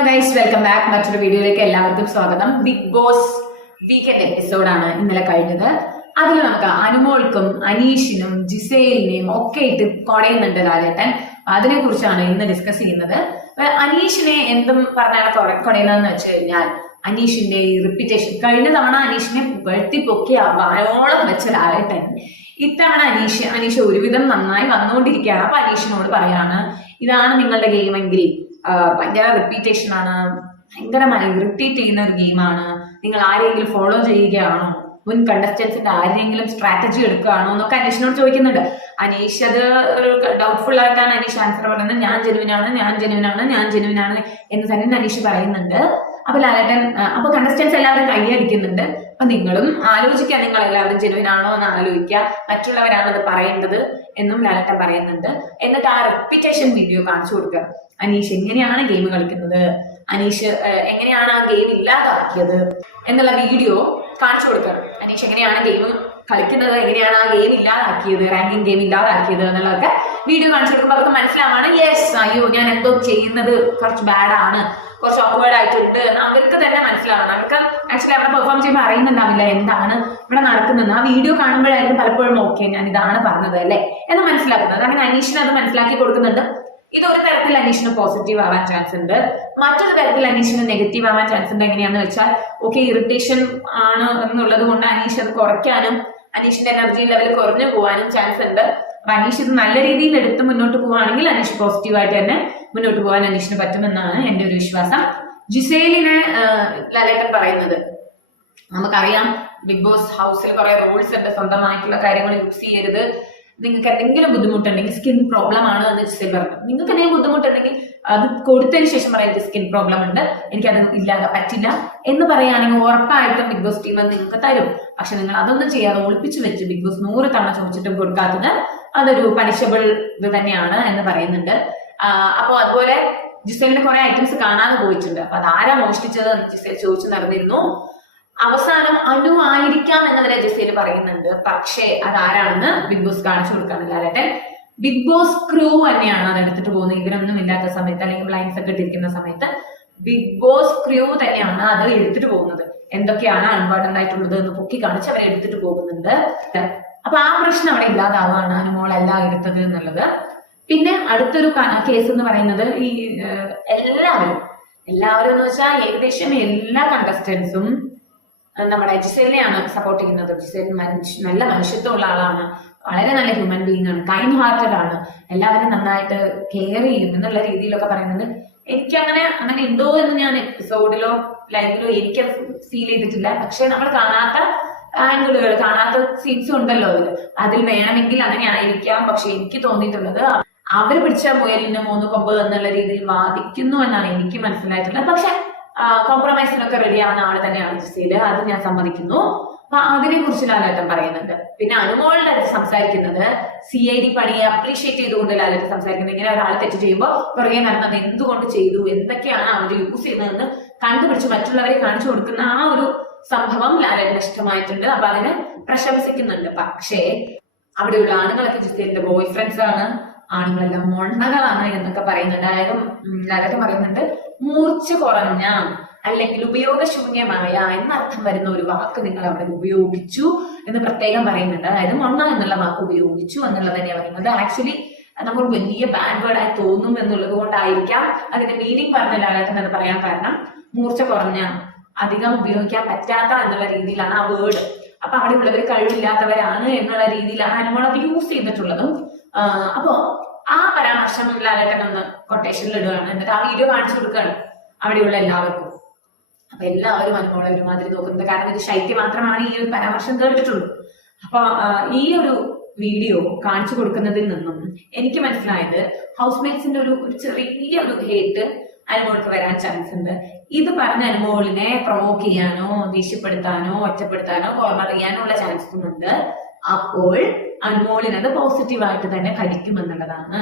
Hello guys welcome back മറ്റൊരു വീഡിയോയിലേക്ക് എല്ലാവർക്കും സ്വാഗതം. ബിഗ് ബോസ് വീക്കെൻഡ് എപ്പിസോഡാണ് ഇന്നലെ കഴിഞ്ഞത്. അതിൽ നമുക്ക് അനുമോൾക്കും അനീഷിനും ജിസേലിനെയും ഒക്കെ ഇട്ട് കൊടയുന്നുണ്ട് ലാലേട്ടൻ. അതിനെ കുറിച്ചാണ് ഇന്ന് ഡിസ്കസ് ചെയ്യുന്നത്. അനീഷിനെ എന്തും പറഞ്ഞാണ് കൊട- കൊടയുന്നതെന്ന് വെച്ച് കഴിഞ്ഞാൽ അനീഷിന്റെ ഈ റിപ്പിറ്റേഷൻ കഴിഞ്ഞ തവണ അനീഷിനെ പുകഴ്ത്തി പൊക്കി വായോളം വെച്ച ലാലേട്ടൻ. ഇത്തവണ അനീഷ് അനീഷ് ഒരുവിധം നന്നായി വന്നുകൊണ്ടിരിക്കുകയാണ്. അപ്പൊ അനീഷിനോട് പറയാണ് ഇതാണ് നിങ്ങളുടെ ഗെയിമെങ്കിൽ ഭയങ്കര റിപ്പീറ്റേഷൻ ആണ്. ഭയങ്കരമായി ഇറിറ്റേറ്റ് ചെയ്യുന്ന ഒരു ഗെയിമാണ് നിങ്ങൾ ആരെങ്കിലും ഫോളോ ചെയ്യുകയാണോ? മുൻ കണ്ടസ്റ്റൻസിന്റെ ആരെങ്കിലും സ്ട്രാറ്റജി എടുക്കുകയാണോ എന്നൊക്കെ അനീഷിനോട് ചോദിക്കുന്നുണ്ട്. അനീഷ് അത് ഡൗട്ട്ഫുൾ ആയിട്ടാണ് അനീഷ് ആൻസർ പറയുന്നത്. ഞാൻ ജെനുവിനാണ് ഞാൻ ജെനുവിനാണ് ഞാൻ ജെനുവിനാണ് എന്ന് തന്നെ അനീഷ് പറയുന്നുണ്ട്. അപ്പൊ ലാലേട്ടൻ അപ്പൊ കണ്ടസ്റ്റൻസ് എല്ലാവരും കൈയടിക്കുന്നുണ്ട്. അപ്പൊ നിങ്ങളും ആലോചിക്കുക നിങ്ങൾ എല്ലാവരും ജെനുവിൻ ആണോ എന്ന് ആലോചിക്കുക. മറ്റുള്ളവരാണ് അത് പറയേണ്ടത് എന്നും ലാലട്ടൻ പറയുന്നുണ്ട്. എന്നിട്ട് ആ റെപ്പിറ്റേഷൻ വീഡിയോ കാണിച്ചു കൊടുക്കുക. അനീഷ് എങ്ങനെയാണ് ഗെയിം കളിക്കുന്നത്? അനീഷ് എങ്ങനെയാണ് ആ ഗെയിം ഇല്ലാതാക്കിയത്? എന്നുള്ള വീഡിയോ കാണിച്ചു കൊടുക്കണം അനീഷ് എങ്ങനെയാണ് ഗെയിം കളിക്കുന്നത് എങ്ങനെയാണ് ആ ഗെയിം ഇല്ലാതാക്കിയത് റാങ്കിങ് ഗെയിം ഇല്ലാതാക്കിയത് എന്നുള്ളതൊക്കെ വീഡിയോ കാണിച്ചു കൊടുക്കുമ്പോൾ അവർക്ക് മനസ്സിലാവാണ് യെസ് അയ്യോ ഞാൻ എന്തോ ചെയ്യുന്നത് കുറച്ച് ബാഡ് ആണ് കുറച്ച് ഓക്വേർഡ് ആയിട്ടുണ്ട് എന്ന് അവർക്ക് തന്നെ മനസ്സിലാവണം. അവർക്ക് ആക്ച്വലി അവിടെ പെർഫോം ചെയ്യുമ്പോൾ അറിയുന്നുണ്ടാവില്ല എന്താണ് ഇവിടെ നടക്കുന്നത്. ആ വീഡിയോ കാണുമ്പോഴായിരിക്കും പലപ്പോഴും ഓക്കെ ഞാൻ ഇതാണ് പറഞ്ഞത് അല്ലേ? എന്ന് മനസ്സിലാക്കുന്നത്. അങ്ങനെ അനീഷിന് അത് മനസ്സിലാക്കി കൊടുക്കുന്നുണ്ട്. ഇത് ഒരു തരത്തിൽ അനീഷിന് പോസിറ്റീവ് ആവാൻ ചാൻസ് ഉണ്ട്. മറ്റൊരു തരത്തിൽ അനീഷിന് നെഗറ്റീവ് ആവാൻ ചാൻസ് ഉണ്ട് എങ്ങനെയാന്ന് വെച്ചാൽ ഓക്കെ ഇറിറ്റേഷൻ ആണ് എന്നുള്ളത് കൊണ്ട് അനീഷ് അത് കുറയ്ക്കാനും അനീഷിന്റെ എനർജി ലെവൽ കുറഞ്ഞു പോകാനും ചാൻസ് ഉണ്ട്. അപ്പൊ അനീഷ് ഇത് നല്ല രീതിയിൽ എടുത്ത് മുന്നോട്ട് പോവുകയാണെങ്കിൽ അനീഷ് പോസിറ്റീവായിട്ട് തന്നെ മുന്നോട്ട് പോകാൻ അനീഷിന് പറ്റുമെന്നാണ് എന്റെ ഒരു വിശ്വാസം. ജിസേലിനെ ലാലേട്ടൻ പറയുന്നത്. നമുക്കറിയാം ബിഗ് ബോസ് ഹൗസിൽ കുറെ റൂൾസ് ഉണ്ട്. സ്വന്തമായിട്ടുള്ള കാര്യങ്ങൾ യൂസ് ചെയ്യരുത്. നിങ്ങൾക്ക് എന്തെങ്കിലും ബുദ്ധിമുട്ടുണ്ടെങ്കിൽ സ്കിൻ പ്രോബ്ലം ആണ് എന്ന് ജിസേൽ പറഞ്ഞു. നിങ്ങൾക്ക് എന്തെങ്കിലും ബുദ്ധിമുട്ടുണ്ടെങ്കിൽ അത് കൊടുത്തതിന് ശേഷം പറയുന്നത് സ്കിൻ പ്രോബ്ലം ഉണ്ട് എനിക്കത് ഇല്ലാതെ പറ്റില്ല എന്ന് പറയുകയാണെങ്കിൽ ഉറപ്പായിട്ടും ബിഗ് ബോസ് ടീം അത് നിങ്ങൾക്ക് തരും. പക്ഷെ നിങ്ങൾ അതൊന്നും ചെയ്യാതെ ഒളിപ്പിച്ചു വെച്ച് ബിഗ് ബോസ് നൂറ് തവണ ചോദിച്ചിട്ടും കൊടുക്കാത്തത് അതൊരു പണിഷബിൾ ഇത് തന്നെയാണ് എന്ന് പറയുന്നുണ്ട്. അപ്പോൾ അതുപോലെ ജിസേലിന്റെ കുറെ ഐറ്റംസ് കാണാതെ പോയിട്ടുണ്ട്. അപ്പൊ ആരാ മോഷ്ടിച്ചത് ജിസേൽ ചോദിച്ചു നടന്നിരുന്നു. അവസാനം അനു ആയിരിക്കാം എന്നവരെ ജസീൽ പറയുന്നുണ്ട്. പക്ഷേ അതാരാണെന്ന് ബിഗ് ബോസ് കാണിച്ചു കൊടുക്കാനില്ല അല്ലെ ബിഗ് ബോസ് ക്രൂ തന്നെയാണ് അത് എടുത്തിട്ട് പോകുന്നത്. ഇവരൊന്നും ഇല്ലാത്ത സമയത്ത് അല്ലെങ്കിൽ ബ്ലൈൻസ് ഒക്കെ ഇട്ടിരിക്കുന്ന സമയത്ത് ബിഗ് ബോസ് ക്രൂ തന്നെയാണ് അത് എടുത്തിട്ട് പോകുന്നത്. എന്തൊക്കെയാണ് അൺവാണ്ടഡ് ആയിട്ടുള്ളത് എന്ന് പൊക്കി കാണിച്ച് അവരെ എടുത്തിട്ട് പോകുന്നുണ്ട്. അപ്പൊ ആ പ്രശ്നം അവിടെ ഇല്ലാതാവാണ് അനുമോളല്ല എടുത്തത് എന്നുള്ളത്. പിന്നെ അടുത്തൊരു കേസ് എന്ന് പറയുന്നത് ഈ എല്ലാവരും. എല്ലാവരും എന്ന് വെച്ചാൽ ഏകദേശം എല്ലാ കണ്ടസ്റ്റൻസും നമ്മുടെ ജിസേലിനെയാണ് സപ്പോർട്ട് ചെയ്യുന്നത് ജിസേൽ മനുഷ്യ നല്ല മനുഷ്യത്വമുള്ള ആളാണ്. വളരെ നല്ല ഹ്യൂമൻ ബീങ് ആണ്. കൈൻഡ് ഹാർട്ടഡ് ആണ്. എല്ലാവരും നന്നായിട്ട് കെയർ ചെയ്യും എന്നുള്ള രീതിയിലൊക്കെ പറയുന്നത്. എനിക്ക് അങ്ങനെ അങ്ങനെ ഉണ്ടോ എന്ന് ഞാൻ എപ്പിസോഡിലോ ലൈവിലോ എനിക്ക് ഫീൽ ചെയ്തിട്ടില്ല. പക്ഷെ നമ്മൾ കാണാത്ത ആംഗിളുകൾ കാണാത്ത സീൻസും ഉണ്ടല്ലോ അതിൽ. അതിൽ വേണമെങ്കിൽ അങ്ങനെ ആയിരിക്കാം. പക്ഷെ എനിക്ക് തോന്നിയിട്ടുള്ളത് അവർ പിടിച്ച മുയലിന് മൂന്ന് കൊമ്പ് എന്നുള്ള രീതിയിൽ വാദിക്കുന്നു എന്നാണ് എനിക്ക് മനസ്സിലായിട്ടുള്ളത്. പക്ഷെ കോംപ്രമൈസിനൊക്കെ റെഡിയാവുന്ന ആൾ തന്നെയാണ് ജിസയിൽ അത് ഞാൻ സമ്മതിക്കുന്നു. അപ്പൊ അതിനെ കുറിച്ച് ലാലേട്ടൻ പറയുന്നുണ്ട് പിന്നെ അനുമോളുടെ അടുത്ത് സംസാരിക്കുന്നത് സി ഐ ഡി പണിയെ അപ്രീഷിയേറ്റ് ചെയ്തുകൊണ്ട് ലാലേട്ടൻ സംസാരിക്കുന്നത്? ഇങ്ങനെ ഒരാൾ തെറ്റ് ചെയ്യുമ്പോൾ പുറകെ നടന്നത് എന്തുകൊണ്ട് ചെയ്തു? എന്തൊക്കെയാണ് അവർ യൂസ് ചെയ്യുന്നതെന്ന് കണ്ടുപിടിച്ച് മറ്റുള്ളവരെ കാണിച്ചു കൊടുക്കുന്ന ആ ഒരു സംഭവം ലാലേട്ടന് ഇഷ്ടമായിട്ടുണ്ട് അപ്പൊ അതിനെ പ്രശംസിക്കുന്നുണ്ട്. പക്ഷേ അവിടെയുള്ള ആണുങ്ങളൊക്കെ ജിസേലിന്റെ ബോയ് ഫ്രണ്ട്സ് ആണ്. ആണുങ്ങളെല്ലാം മൊണ്ണകളാണ് എന്നൊക്കെ പറയുന്നുണ്ട്. അതായത് ഉം, പറയുന്നുണ്ട് മൂർച്ച കുറഞ്ഞ അല്ലെങ്കിൽ ഉപയോഗശൂന്യമായ എന്നർത്ഥം വരുന്ന ഒരു വാക്ക് നിങ്ങൾ അവിടെ ഉപയോഗിച്ചു എന്ന് പ്രത്യേകം പറയുന്നുണ്ട്. അതായത് മൊണ്ണ എന്നുള്ള വാക്ക് ഉപയോഗിച്ചു എന്നുള്ളത് തന്നെയാണ് പറയുന്നത്. ആക്ച്വലി നമ്മൾ വലിയ ബാഡ് വേർഡ് ആയി തോന്നും എന്നുള്ളത് കൊണ്ടായിരിക്കാം അതിന്റെ മീനിങ് പറഞ്ഞ ലാലേട്ടൻ എന്ന് പറയാൻ കാരണം മൂർച്ച കുറഞ്ഞ അധികം ഉപയോഗിക്കാൻ പറ്റാത്ത എന്നുള്ള രീതിയിലാണ് ആ വേർഡ് അപ്പൊ അവിടെ ഉള്ളവർ കഴിവില്ലാത്തവരാണ് എന്നുള്ള രീതിയിലാണ് അനുമോൾ അത് യൂസ് ചെയ്തിട്ടുള്ളതും. അപ്പോ പരാമർശം ലാലേട്ടൻ ഒന്ന് കൊട്ടേഷനിൽ ഇടുകയാണ്. എന്നിട്ട് ആ വീഡിയോ കാണിച്ചു കൊടുക്കുകയാണ്. അവിടെയുള്ള എല്ലാവർക്കും. അപ്പൊ എല്ലാവരും അതുപോലെ ഒരുമാതിരി നോക്കുന്നത് കാരണം ഇത് ശൈത്യം മാത്രമാണ് ഈ ഒരു പരാമർശം കേട്ടിട്ടുള്ളൂ. അപ്പൊ ഈ ഒരു വീഡിയോ കാണിച്ചു കൊടുക്കുന്നതിൽ നിന്നും എനിക്ക് മനസ്സിലായത് ഹൗസ് മേറ്റ്സിന്റെ ഒരു ഒരു ചെറിയ ഒരു ഹേറ്റ് അനുമോൾക്ക് വരാൻ ചാൻസ് ഉണ്ട്. ഇത് പറഞ്ഞ അനുമോളിനെ പ്രൊമോക്ക് ചെയ്യാനോ ദേഷ്യപ്പെടുത്താനോ ഒറ്റപ്പെടുത്താനോ കോർണർ ചെയ്യാനോ ഉള്ള ചാൻസും ഉണ്ട്. അപ്പോൾ അനുമോളിനത് പോസിറ്റീവായിട്ട് തന്നെ ഫലിക്കുമെന്നുള്ളതാണ്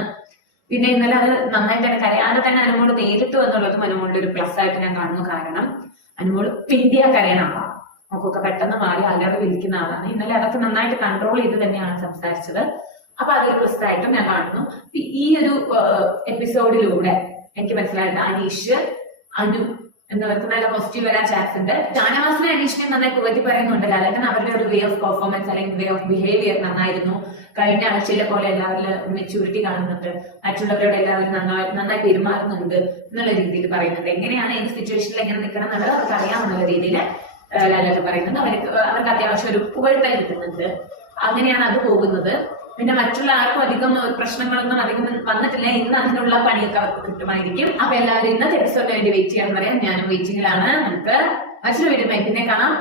പിന്നെ ഇന്നലെ അത് നന്നായിട്ട് തന്നെ കരയാതെ തന്നെ അനുമോൾ നേരിട്ടു എന്നുള്ളതും അനുമോളുടെ ഒരു പ്ലസ് ആയിട്ട് ഞാൻ കാണുന്നു. കാരണം അനുമോൾ പിന്തിയ കരയണ. നമുക്കൊക്കെ പെട്ടെന്ന് മാറി അലറി വിളിക്കുന്ന ആളാണ്. ഇന്നലെ അതൊക്കെ നന്നായിട്ട് കൺട്രോൾ ചെയ്ത് തന്നെയാണ് സംസാരിച്ചത്. അപ്പൊ അതൊരു പ്ലസ് ആയിട്ടും ഞാൻ കാണുന്നു. ഈ ഒരു എപ്പിസോഡിലൂടെ എനിക്ക് മനസ്സിലായിട്ട് അനീഷ് അനു എന്നവർക്ക് നല്ല പോസിറ്റീവ് വരാൻ ചാൻസ് ഉണ്ട്. ഷാനവാസിനെ അഡീഷണൽ നന്നായി പുകഴ്ത്തി പറയുന്നുണ്ട് ലാലേട്ടൻ അവരുടെ ഒരു വേ ഓഫ് പെർഫോമൻസ് അല്ലെങ്കിൽ വേ ഓഫ് ബിഹേവിയർ നന്നായിരുന്നു. കഴിഞ്ഞ ആഴ്ചയിലെ പോലെ എല്ലാവരിലും മെച്യൂരിറ്റി കാണുന്നുണ്ട്. മറ്റുള്ളവരോട് എല്ലാവരും നന്നായി നന്നായി പെരുമാറുന്നുണ്ട് എന്നുള്ള രീതിയിൽ പറയുന്നുണ്ട്. എങ്ങനെയാണ് ഈ സിറ്റുവേഷനിൽ എങ്ങനെ നിൽക്കണം എന്നുള്ളത് അവർക്ക് അറിയാമെന്നുള്ള രീതിയിൽ ലാലേട്ടൻ പറയുന്നുണ്ട്. അവർക്ക് അവർക്ക് അത്യാവശ്യം ഒരു പുകഴ്ത്തൽ കിട്ടുന്നുണ്ട്. അങ്ങനെയാണ് അത് പോകുന്നത്. പിന്നെ മറ്റുള്ള ആർക്കും അധികം പ്രശ്നങ്ങളൊന്നും അധികം വന്നിട്ടില്ല. ഇന്ന് അതിനുള്ള പണിയൊക്കെ അവർക്ക് കിട്ടുമായിരിക്കും. അപ്പൊ എല്ലാവരും ഇന്നത്തെ എപ്പിസോഡിന് വേണ്ടി വെയിറ്റ് ചെയ്യാൻ പറയാം. ഞാനും വെയിറ്റിംഗിലാണ് നമുക്ക് മറ്റൊരു വീഡിയോ പിന്നെ കാണാം.